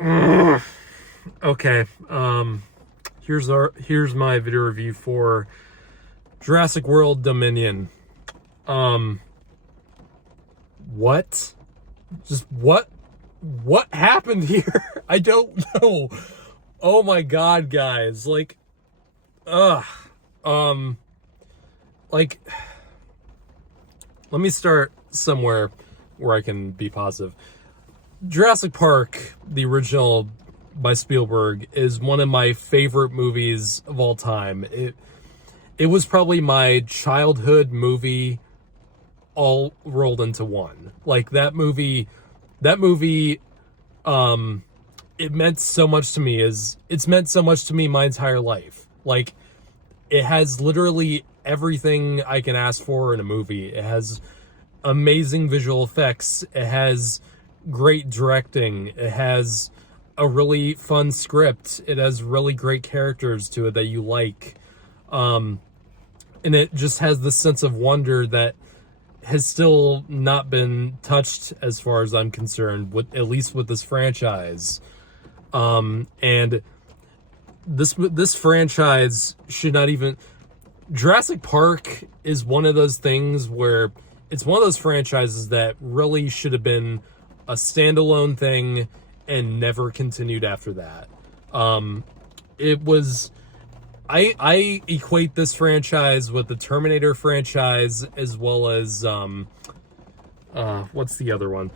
Okay. Here's my video review for Jurassic World Dominion. What? Just what happened here? I don't know. Oh my god, guys. Like like let me start somewhere where I can be positive. Jurassic Park, the original by Spielberg, is one of my favorite movies of all time. It was probably my childhood movie all rolled into one. Like that movie it meant so much to me. It's meant so much to me my entire life. Like it has literally everything I can ask for in a movie. It has amazing visual effects. It has great directing. It has a really fun script. It has really great characters to it that you like. And it just has this sense of wonder that has still not been touched as far as I'm concerned, with at least with this franchise. And this franchise should not even... Jurassic Park is one of those things where it's one of those franchises that really should have been a standalone thing and never continued after that. It was... I equate this franchise with the Terminator franchise as well as what's the other one?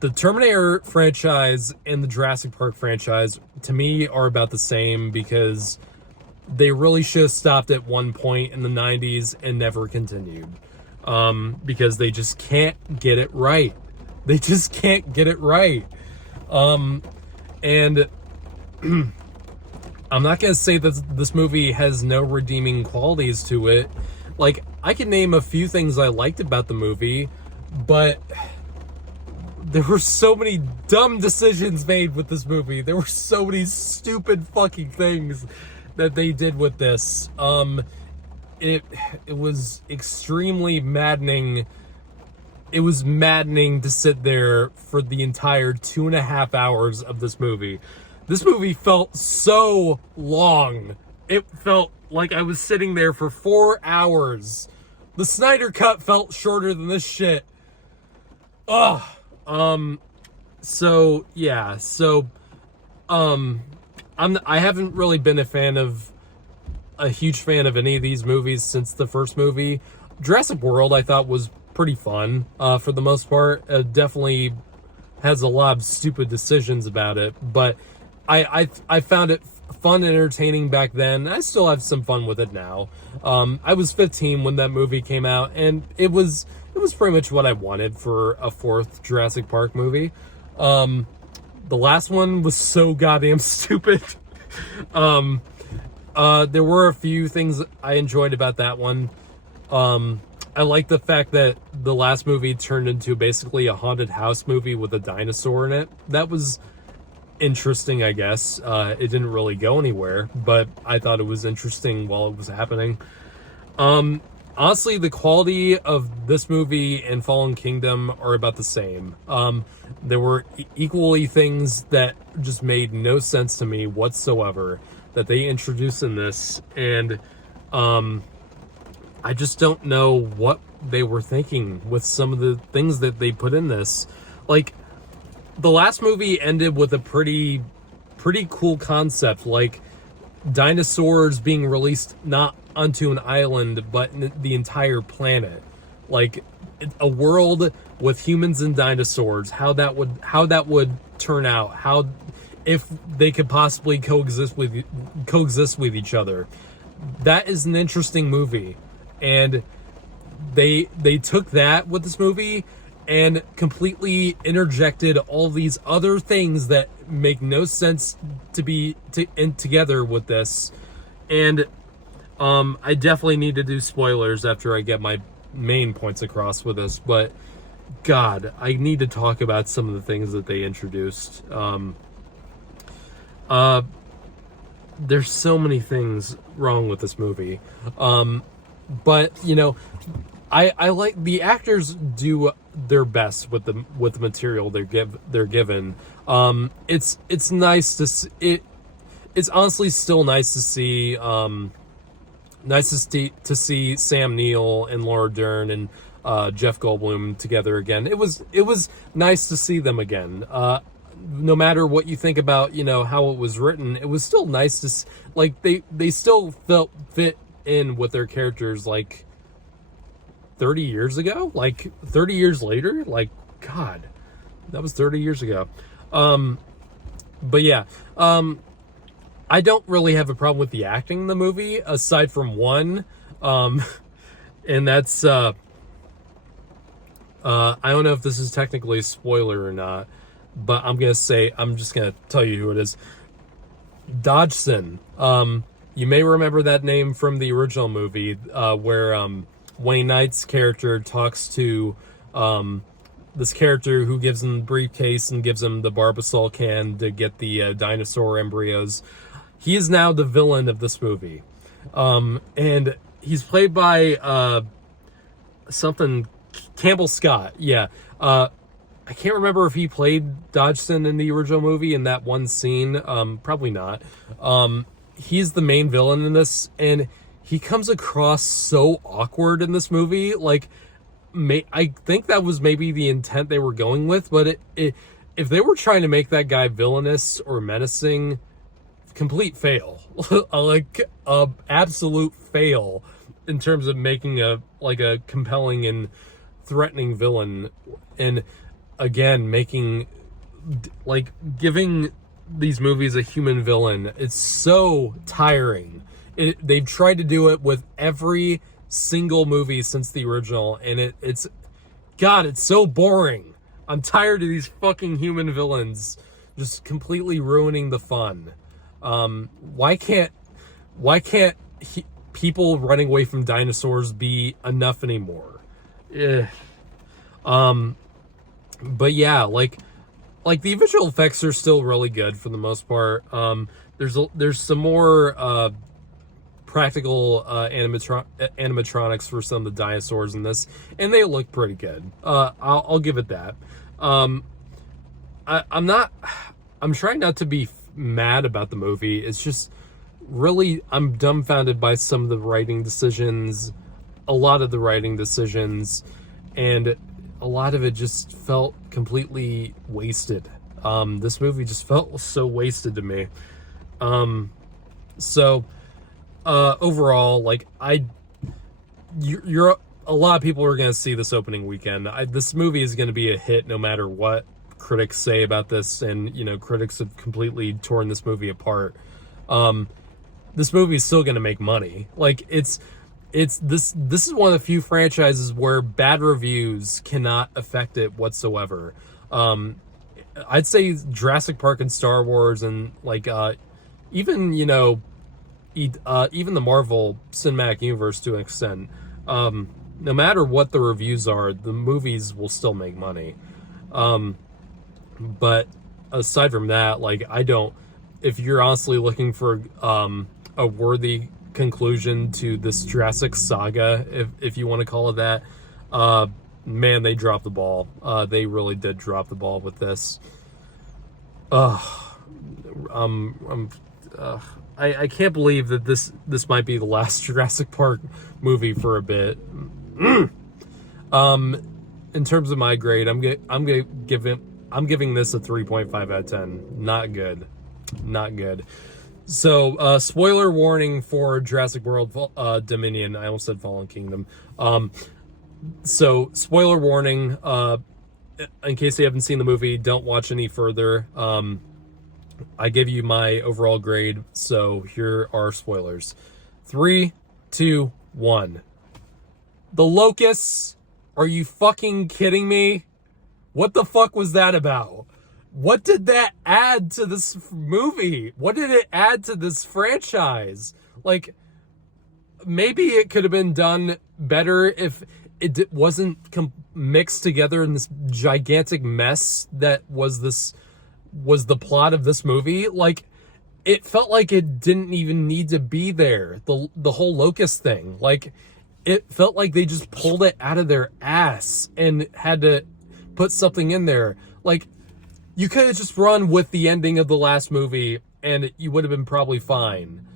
The Terminator franchise and the Jurassic Park franchise to me are about the same, because they really should have stopped at one point in the 90s and never continued. Because they just can't get it right. They just can't get it right. And I'm not going to say that this movie has no redeeming qualities to it. Like, I can name a few things I liked about the movie, but there were so many dumb decisions made with this movie. There were so many stupid fucking things that they did with this. It was extremely maddening. It was maddening to sit there for the entire 2.5 hours of this movie. This movie felt so long. It felt like I was sitting there for 4 hours. The Snyder Cut felt shorter than this shit. Ugh. So yeah. I haven't really been a huge fan of any of these movies since the first movie. Jurassic World I thought was pretty fun for the most part. It definitely has a lot of stupid decisions about it, but I found it fun and entertaining back then. I still have some fun with it now. I was 15 when that movie came out, and it was pretty much what I wanted for a fourth Jurassic Park movie. The last one was so goddamn stupid. There were a few things I enjoyed about that one. I like the fact that the last movie turned into basically a haunted house movie with a dinosaur in it. That was interesting, I guess. It didn't really go anywhere, but I thought it was interesting while it was happening. Honestly, the quality of this movie and Fallen Kingdom are about the same. There were equally things that just made no sense to me whatsoever that they introduced in this, and I just don't know what they were thinking with some of the things that they put in this. Like, the last movie ended with a pretty cool concept, like dinosaurs being released not onto an island, but in the entire planet. Like, a world with humans and dinosaurs, how that would turn out, how if they could possibly coexist with each other. That is an interesting movie, and they took that with this movie and completely interjected all these other things that make no sense together with this. And I definitely need to do spoilers after I get my main points across with this, but God, I need to talk about some of the things that they introduced. There's so many things wrong with this movie. But, you know, I like the actors do their best with the material they're given. It's nice to see it. It's honestly still nice to see to see Sam Neill and Laura Dern and Jeff Goldblum together again. It was nice to see them again. No matter what you think about how it was written, it was still nice to like they still felt fit in with their characters, like 30 years ago, like 30 years later, like God, that was 30 years ago. But yeah, I don't really have a problem with the acting in the movie, aside from one, and that's I don't know if this is technically a spoiler or not, but I'm just gonna tell you who it is. Dodgson. You may remember that name from the original movie, where Wayne Knight's character talks to this character who gives him the briefcase and gives him the Barbasol can to get the dinosaur embryos. He is now the villain of this movie. And he's played by something Campbell Scott. Yeah. I can't remember if he played Dodgson in the original movie in that one scene. Probably not. He's the main villain in this, and he comes across so awkward in this movie. Like, I think that was maybe the intent they were going with, but if they were trying to make that guy villainous or menacing, complete fail. Like, absolute fail in terms of making a compelling and threatening villain. And again, giving these movies a human villain, it's so tiring. They've tried to do it with every single movie since the original, and it's so boring. I'm tired of these fucking human villains just completely ruining the fun. Why can't people running away from dinosaurs be enough anymore? But yeah, like the visual effects are still really good for the most part. There's some more practical animatronics for some of the dinosaurs in this, and they look pretty good. I'll give it that. I'm trying not to be mad about the movie. It's just really, I'm dumbfounded by some of the writing decisions, a lot of the writing decisions, and a lot of it just felt completely wasted. This movie just felt so wasted to me. Overall, like, you're a lot of people are going to see this opening weekend. This movie is going to be a hit no matter what critics say about this, and critics have completely torn this movie apart. This movie is still going to make money. Like, this is one of the few franchises where bad reviews cannot affect it whatsoever. I'd say Jurassic Park and Star Wars, and even even the Marvel Cinematic Universe to an extent. No matter what the reviews are, the movies will still make money. But aside from that, if you're honestly looking for a worthy conclusion to this Jurassic saga, if you want to call it that, man, they dropped the ball. They really did drop the ball with this. I can't believe that this might be the last Jurassic Park movie for a bit. In terms of my grade, I'm giving this a 3.5 out of 10. Not good. So, spoiler warning for Jurassic World Dominion. I almost said Fallen Kingdom. So, spoiler warning. In case you haven't seen the movie, don't watch any further. I give you my overall grade, so here are spoilers. 3, 2, 1. The locusts? Are you fucking kidding me? What the fuck was that about? What did that add to this movie? What did it add to this franchise? Maybe it could have been done better if it wasn't mixed together in this gigantic mess that was the plot of this movie. It felt like it didn't even need to be there. The whole locust thing. it felt like they just pulled it out of their ass and had to put something in there. Like, you could have just run with the ending of the last movie and you would have been probably fine.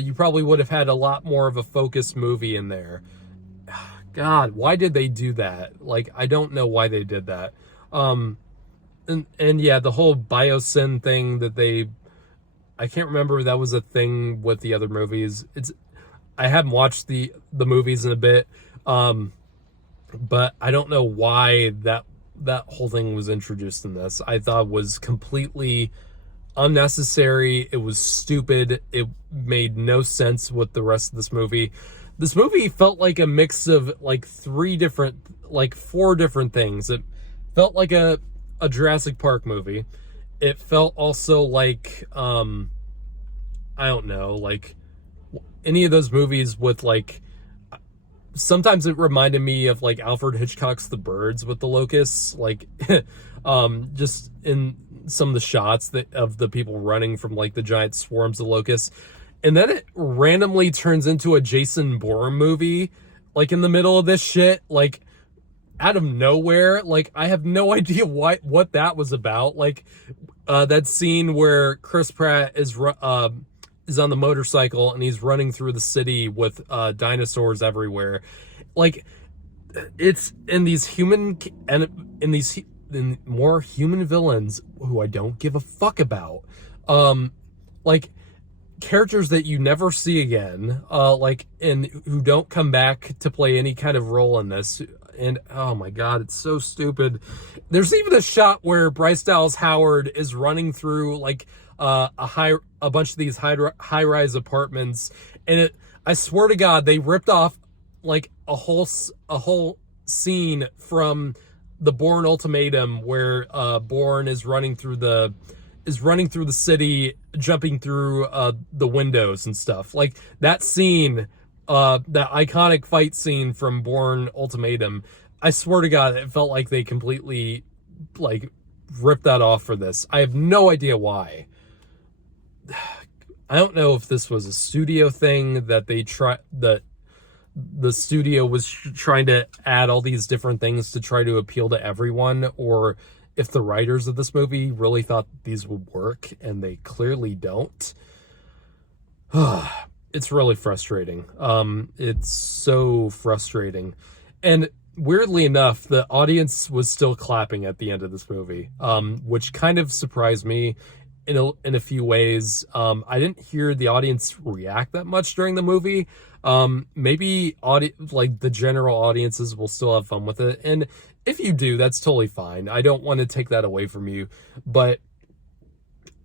You probably would have had a lot more of a focused movie in there. God, why did they do that? Like, I don't know why they did that. And yeah, the whole biosyn thing that I can't remember if that was a thing with the other movies. I haven't watched the movies in a bit, but I don't know why that whole thing was introduced in this. I thought it was completely unnecessary. It was stupid. It made no sense with the rest of this movie. This movie felt like a mix of like four different things. It felt like a Jurassic Park movie. It felt also like, I don't know, like any of those movies with like, sometimes it reminded me of like Alfred Hitchcock's The Birds with the locusts, like, just in some of the shots of the people running from like the giant swarms of locusts. And then it randomly turns into a Jason Bourne movie, like in the middle of this shit, like out of nowhere. Like, I have no idea what that was about. Like, that scene where Chris Pratt is on the motorcycle and he's running through the city with dinosaurs everywhere. Like, it's in these more human villains who I don't give a fuck about. Like, characters that you never see again, and who don't come back to play any kind of role in this. And oh my god, it's so stupid. There's even a shot where Bryce Dallas Howard is running through like a bunch of these high-rise apartments, and I swear to God, they ripped off like a whole scene from the Bourne Ultimatum, where Bourne is running through the city, jumping through the windows and stuff. Like, that scene, that iconic fight scene from Bourne Ultimatum, I swear to God, it felt like they completely like ripped that off for this. I have no idea why. I don't know if this was a studio thing that the studio was trying to add all these different things to try to appeal to everyone, or if the writers of this movie really thought these would work and they clearly don't. It's really frustrating. It's so frustrating. And weirdly enough, the audience was still clapping at the end of this movie, which kind of surprised me in a few ways. I didn't hear the audience react that much during the movie. Maybe like the general audiences will still have fun with it, and if you do, that's totally fine. I don't want to take that away from you, but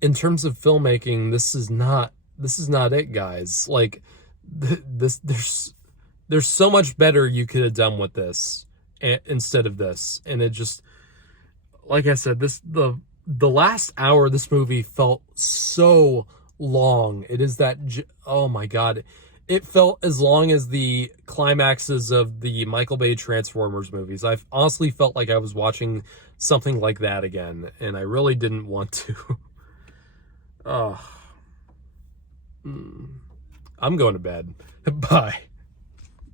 in terms of filmmaking, this is not it, guys. Like, there's so much better you could have done with this instead of this, and it just, like I said, the last hour of this movie felt so long. It is that, oh my god, it felt as long as the climaxes of the Michael Bay Transformers movies. I've honestly felt like I was watching something like that again, and I really didn't want to. Oh. I'm going to bed. Bye.